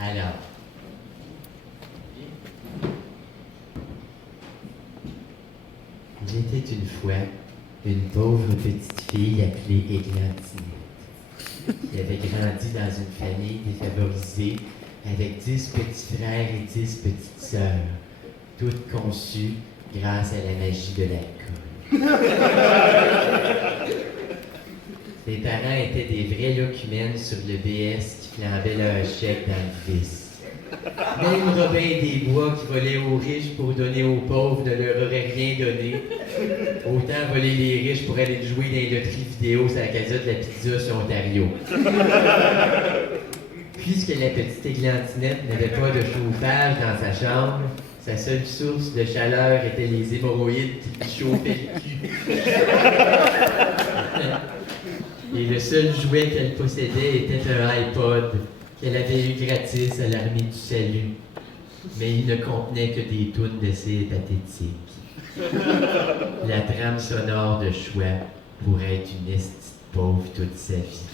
Alors. Il était une fois une pauvre petite fille appelée Églantine, qui avait grandi dans une famille défavorisée avec 10 petits frères et 10 petites sœurs, toutes conçues grâce à la magie de l'alcool. Ses parents étaient des vrais locumènes sur le BS qui flambaient leur chèque dans le vice. Même Robin des Bois qui volait aux riches pour donner aux pauvres ne leur aurait rien donné. Autant voler les riches pour aller jouer dans les loteries vidéo sur la casette de la pizza sur Ontario. Puisque la petite Églantinette n'avait pas de chauffage dans sa chambre, sa seule source de chaleur était les hémorroïdes qui lui chauffaient le cul. Et le seul jouet qu'elle possédait était un iPod qu'elle avait eu gratis à l'Armée du Salut. Mais il ne contenait que des tunes d'essais pathétiques. La trame sonore de choix pourrait être une estie pauvre toute sa vie.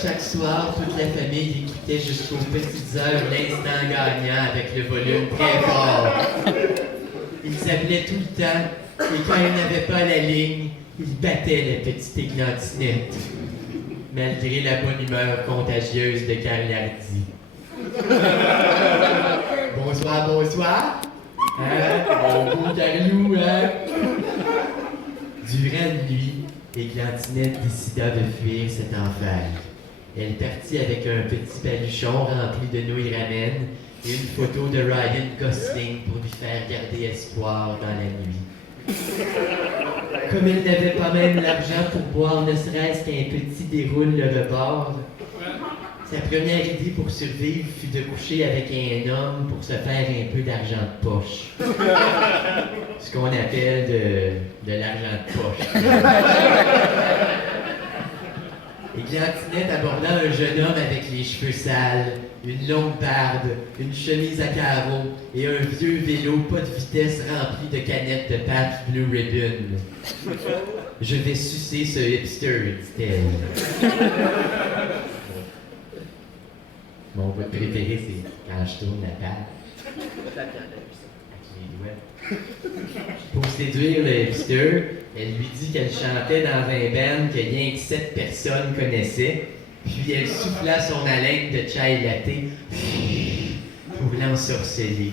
Chaque soir, toute la famille écoutait jusqu'aux petites heures l'instant gagnant avec le volume très fort. Il s'appelait tout le temps, et quand il n'avait pas la ligne, il battait la petite Églantinette, malgré la bonne humeur contagieuse de Carlardi. Bonsoir, bonsoir. Bon beau Carlou, hein? Durant la nuit, Églantinette décida de fuir cet enfer. Elle partit avec un petit baluchon rempli de nouilles ramen et une photo de Ryan Gosling pour lui faire garder espoir dans la nuit. Comme elle n'avait pas même l'argent pour boire ne serait-ce qu'un petit déroule le rebord, sa première idée pour survivre fut de coucher avec un homme pour se faire un peu d'argent de poche. Ce qu'on appelle de l'argent de poche. Églantinette aborda un jeune homme avec les cheveux sales, une longue barbe, une chemise à carreaux et un vieux vélo pas de vitesse rempli de canettes de Pabst Blue Ribbon. « Je vais sucer ce hipster », dit-elle. Mon bout préféré, c'est quand je tourne la table. Avec les doigts. Pour séduire le hipster, elle lui dit qu'elle chantait dans un band que rien que 7 personnes connaissaient, puis elle souffla son haleine de chai latte pour l'ensorceler.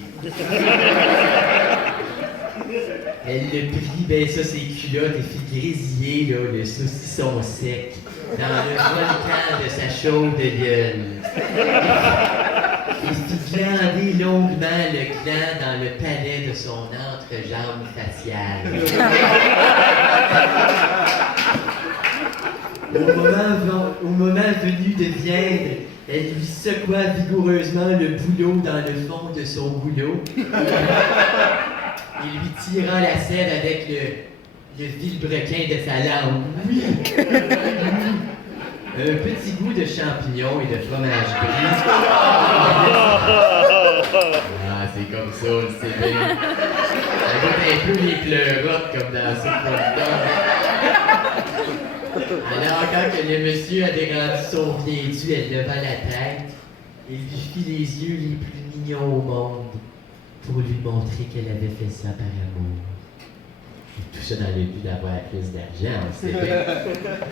Elle le prit, baissa ses culottes et fit grésiller le saucisson sec dans le volcan de sa chaude gueule. Il fit glander longuement le gland dans le palais de son entrejambe faciale. Au moment venu de viendre, elle lui secoua vigoureusement le boulot dans le fond de son goulot. Il lui tira la sève avec le vilebrequin de sa langue. Oui! Un petit goût de champignons et de fromage gris. Ah, c'est comme ça, on le sait bien. Ça goûte un peu les pleurotes comme dans Soupe Producteur. Alors, quand que le monsieur a dérendu son vieux, elle leva la tête et lui fit les yeux les plus mignons au monde pour lui montrer qu'elle avait fait ça par amour. Et tout ça dans le but d'avoir plus d'argent, on sait bien.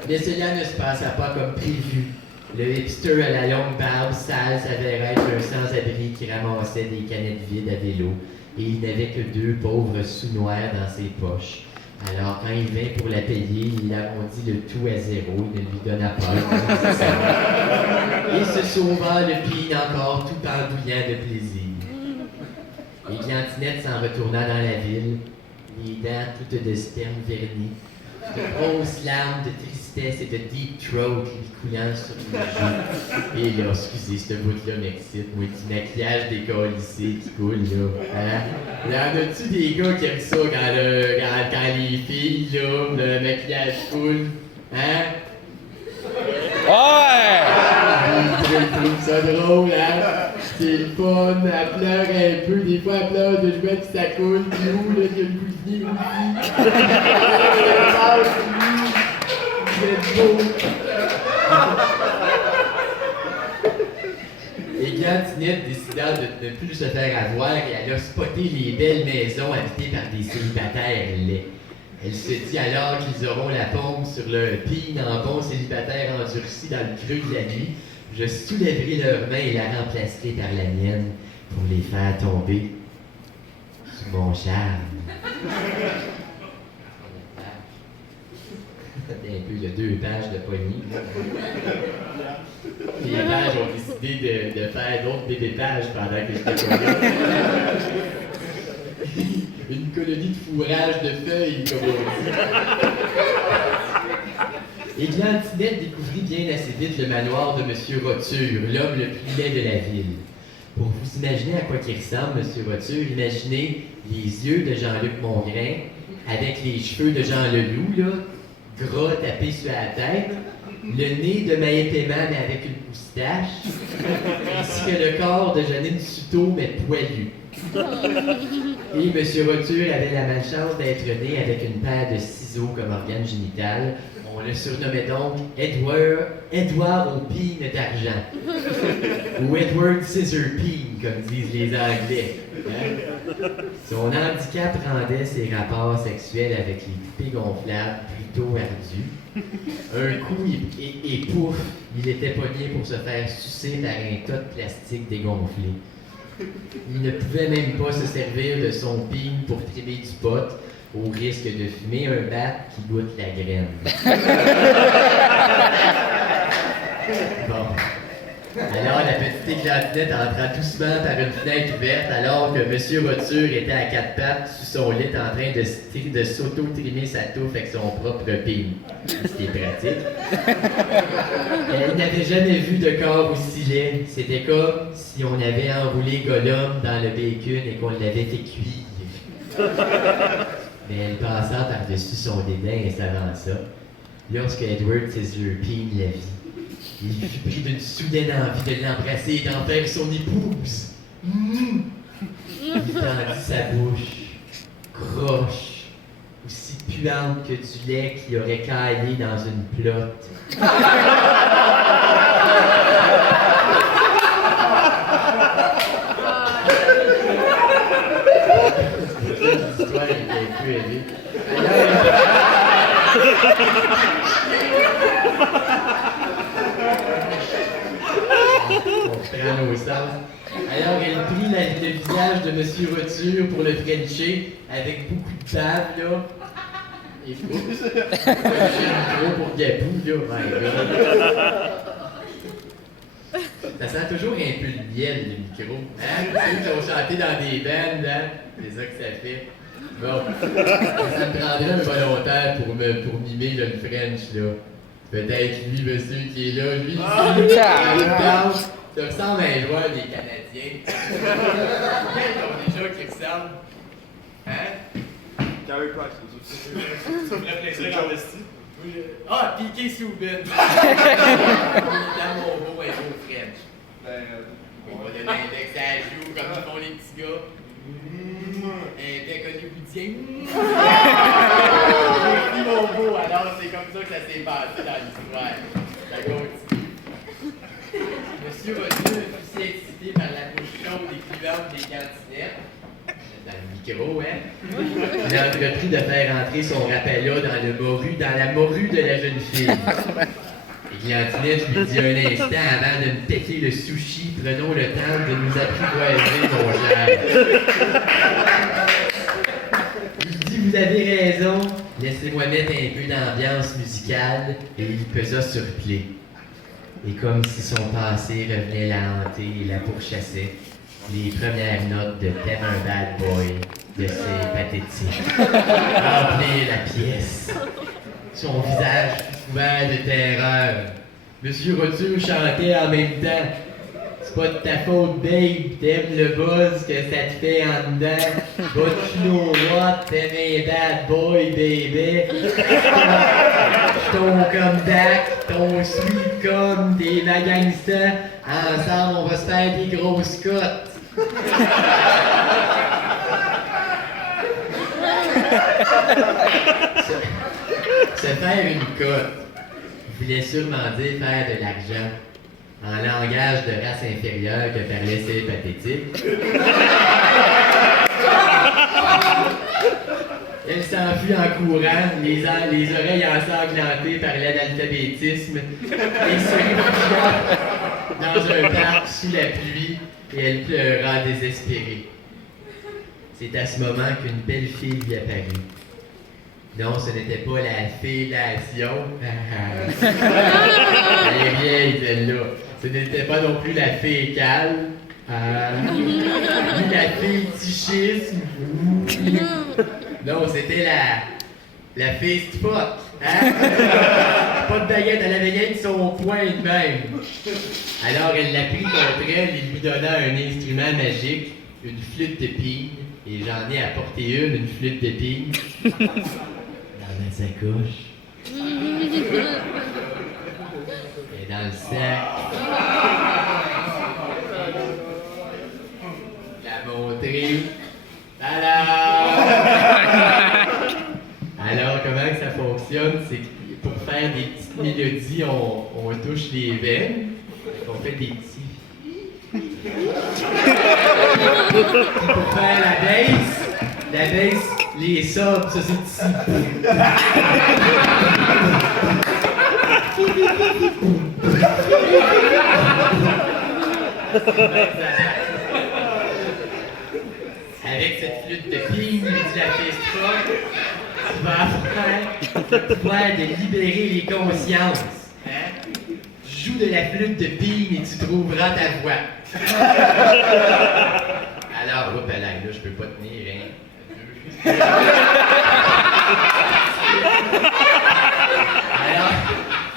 Mais cela ne se passa pas comme prévu. Le hipster à la longue barbe sale s'avérait être un sans-abri qui ramassait des canettes vides à vélo, et il n'avait que 2 pauvres sous noirs dans ses poches. Alors, quand il vint pour la payer, il arrondit le tout à 0, il ne lui donna pas et se sauva le pine encore tout pendouillant de plaisir. Églantinette s'en retourna dans la ville, les dents toutes de sperme verni, de grosses larmes de tristesse et de deep throat lui coulant sur les joues. Et là, excusez, ce bout-là m'excite, moi, du maquillage décollissé qui coule, là. Hein? Là, en as-tu des gars qui aiment ça quand les filles, là, le maquillage coule? Hein? Ouais! Je trouve ça drôle, hein? C'est le fun, elle pleure un peu, des fois elle pleure de jouer puis ça coule, puis où, là, il y a le bout de nez aussi. beau. Et quand Tinette décida de ne plus se faire avoir et elle a spoté les belles maisons habitées par des célibataires laids. Elle se dit alors qu'ils auront la pompe sur leur pine en bon célibataire endurci dans le creux de la nuit. Je soulèverai leurs mains et la remplacerai par la mienne pour les faire tomber sous mon charme. Un peu, il y a 2 pages de poignée. Les pages ont décidé de faire d'autres bébés pages pendant que j'étais pas là. Une colonie de fourrage de feuilles, comme on dit. Et Glantinette découvrit bien assez vite le manoir de M. Roture, l'homme le plus laid de la ville. Pour vous imaginer à quoi il ressemble, M. Roture, imaginez les yeux de Jean-Luc Mongrain avec les cheveux de Jean Leloup, là, gras tapés sur la tête, le nez de Maë Paiement mais avec une moustache, ainsi que le corps de Janine Suto mais poilu. Et M. Roture avait la malchance d'être né avec une paire de ciseaux comme organe génital. On le surnommait donc Edward aux pines d'argent. Ou Edward Scissor Peen, comme disent les Anglais. Hein? Son handicap rendait ses rapports sexuels avec les poupées gonflables plutôt ardus. Un coup, et pouf, il était pogné pour se faire sucer par un tas de plastique dégonflé. Il ne pouvait même pas se servir de son pine pour trimer du pot, au risque de fumer un bat qui goûte la graine. Bon. Alors, la petite Éclatinette entra doucement par une fenêtre ouverte alors que M. Roture était à 4 pattes sous son lit en train de s'auto-trimer sa touffe avec son propre pine. C'était pratique. Elle n'avait jamais vu de corps aussi laid. C'était comme si on avait enroulé Gollum dans le bacon et qu'on l'avait fait cuire. Mais elle passa par-dessus son dédain et s'avança. Lorsque Edward Scissorpeen la vit, il fut pris d'une soudaine envie de l'embrasser et d'en faire son épouse. Il tendit sa bouche, croche, aussi puante que du lait qui aurait caillé dans une plotte. L'histoire est un peu élevée. On prend nos sens. Alors elle prit le visage de M. Roture pour le frencher avec beaucoup de bave, là. Et fou. J'ai un micro pour Gabou, là. My God. Ça sent toujours un peu le miel, le micro. Hein? Ceux qui ont chanté dans des bands, hein? C'est ça que ça fait. Bon. Ça me prendrait un volontaire pour mimer le French, là. Peut-être lui, monsieur, qui est là, lui, ici, ça ressemble à un joueur des Canadiens. Quels ont déjà qui ressemblent? Hein? Carey Price, c'est ça. C'est Charleston. Ah, Piqué Souben! Dans mon beau et beau French. On va donner un index à la joue, comme ils font les petits gars. Un bec hollywoodien. J'ai mon beau, alors c'est comme ça que ça s'est passé dans l'histoire. Ça continue. Monsieur Roture fut si excité par la bouche chaude et clivante des cantinettes. Dans le micro, hein? Il a entrepris de faire entrer son rappel-là dans la morue de la jeune fille. Et Glantinette lui dit un instant avant de me péter le sushi, prenons le temps de nous apprivoiser, mon cher. Il dit, vous avez raison, laissez-moi mettre un peu d'ambiance musicale, et il pesa sur play. Et comme si son passé revenait la hanter et la pourchassait, les premières notes de T'aimes un bad boy de ses pathétiques remplirent la pièce. Son visage fut couvert de terreur. Monsieur Roture chantait en même temps. C'est pas de ta faute, babe, t'aimes le buzz que ça te fait en dedans. But you know what, t'aimes un bad boy, baby. Ton comeback, ton sweet cum, t'es ma gangsta. Ensemble, on va se faire des grosses cotes. Se faire une cote. voulait sûrement dire faire de l'argent. En langage de race inférieure que parlait c'est pathétique. Elle s'enfuit en courant, les oreilles ensanglantées par l'analphabétisme, et se réfugia dans un parc sous la pluie, et elle pleura désespérée. C'est à ce moment qu'une belle fille lui apparut. Non, ce n'était pas la fellation. Elle est vieille, celle-là. Ce n'était pas non plus la fécale. Ni la fétichisme. Non, c'était la fist fuck. Hein? Pas de baguette, elle avait rien de son poing de même. Alors elle l'a pris contre elle et lui donna un instrument magique, une flûte de pigne, et j'en ai apporté une flûte de pigne, dans ma sacoche. Et dans le sac. La montrer. Alors, comment que ça fonctionne? C'est que pour faire des petites mélodies, on touche les veines. On fait des petits. Puis pour faire la bass, les sobs, ça c'est petit. Avec cette flûte de pigne, lui dit la fist fuck, tu vas faire le pouvoir de libérer les consciences. Hein? Joue de la flûte de pigne et tu trouveras ta voix. Alors, hop là, je peux pas tenir, hein. Alors,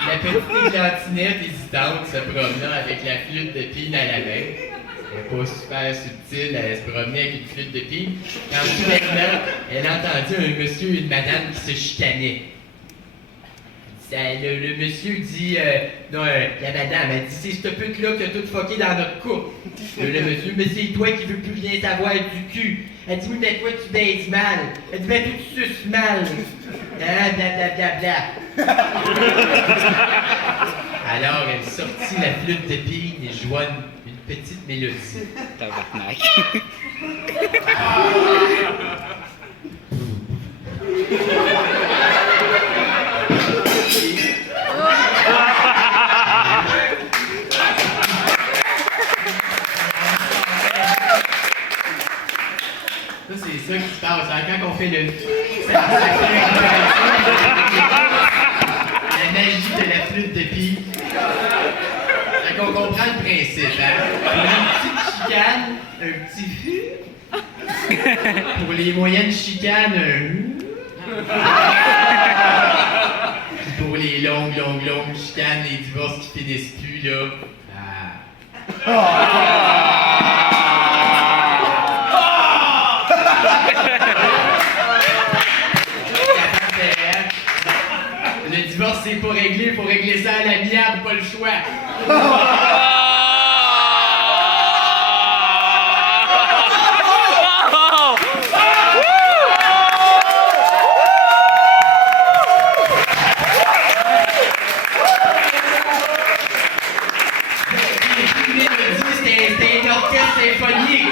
la petite églantine hésitante se promena avec la flûte de pigne à la main. Elle n'est pas super subtile, elle se promenait avec une flûte de pigne. Quand soudainement, elle entendit un monsieur et une madame qui se chicanaient. Le monsieur dit, non, la madame, elle dit, c'est ce pute-là qui a tout fucké dans notre couple. Le monsieur, mais c'est toi qui veux plus rien savoir du cul. Elle dit, oui, mais toi, tu baises mal. Elle dit, ben, toi, tu suces mal. Ah, blablabla. Alors, elle sortit la flûte de pigne et joua une petite mélodie. Tabarnak. Ça, c'est ça qui se passe. Hein? Quand on fait le... la magie de la flûte de pique. Fait qu'on comprend le principe. Hein? Pour les petites chicanes, un petit fu. Pour les moyennes chicanes, un puis pour les longues chicanes, les divorces qui finissent plus, là. Le divorce, c'est pas réglé, faut régler ça à l'amiable, pas le choix. C'était un orchestre symphonique.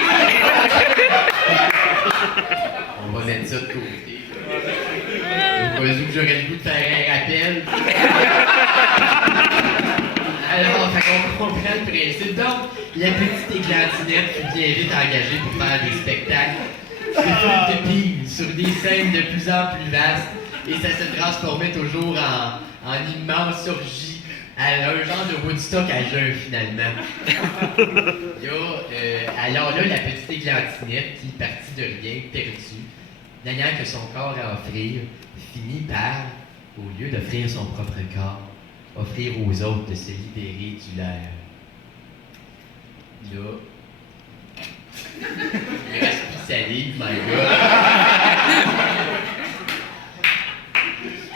On va mettre ça de côté. Au cas où j'aurais le goût de faire un rappel. Alors, fait qu'on comprend le principe. Donc, la petite églantinette fut bien vite engagée pour faire des spectacles. Des flûtes de pigne sur des scènes de plus en plus vastes. Et ça se transformait toujours en immense orgie. Un genre de Woodstock à jeun, finalement. Alors là, la petite églantinette, qui partit de rien, perdue, n'ayant que son corps à offrir, finit par, au lieu d'offrir son propre corps, offrir aux autres de se libérer du leur. Là, il reste plus salive, my God.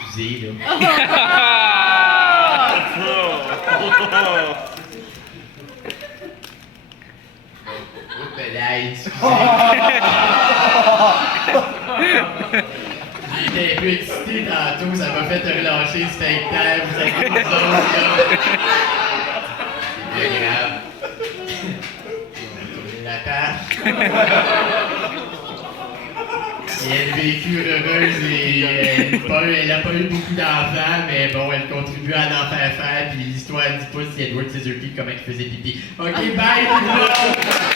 Excusez, là. Oups là, excusez. J'ai j'étais un peu excité tantôt, ça m'a fait relâcher steak time, vous avez une zone, là. C'est bien grave. On va tourner la page. Et elle a vécu heureuse et elle n'a pas eu beaucoup d'enfants, mais bon, elle contribue à en faire, puis l'histoire ne dit pas si Edward Scissorhands comment il faisait pipi. Ok, bye tout le monde!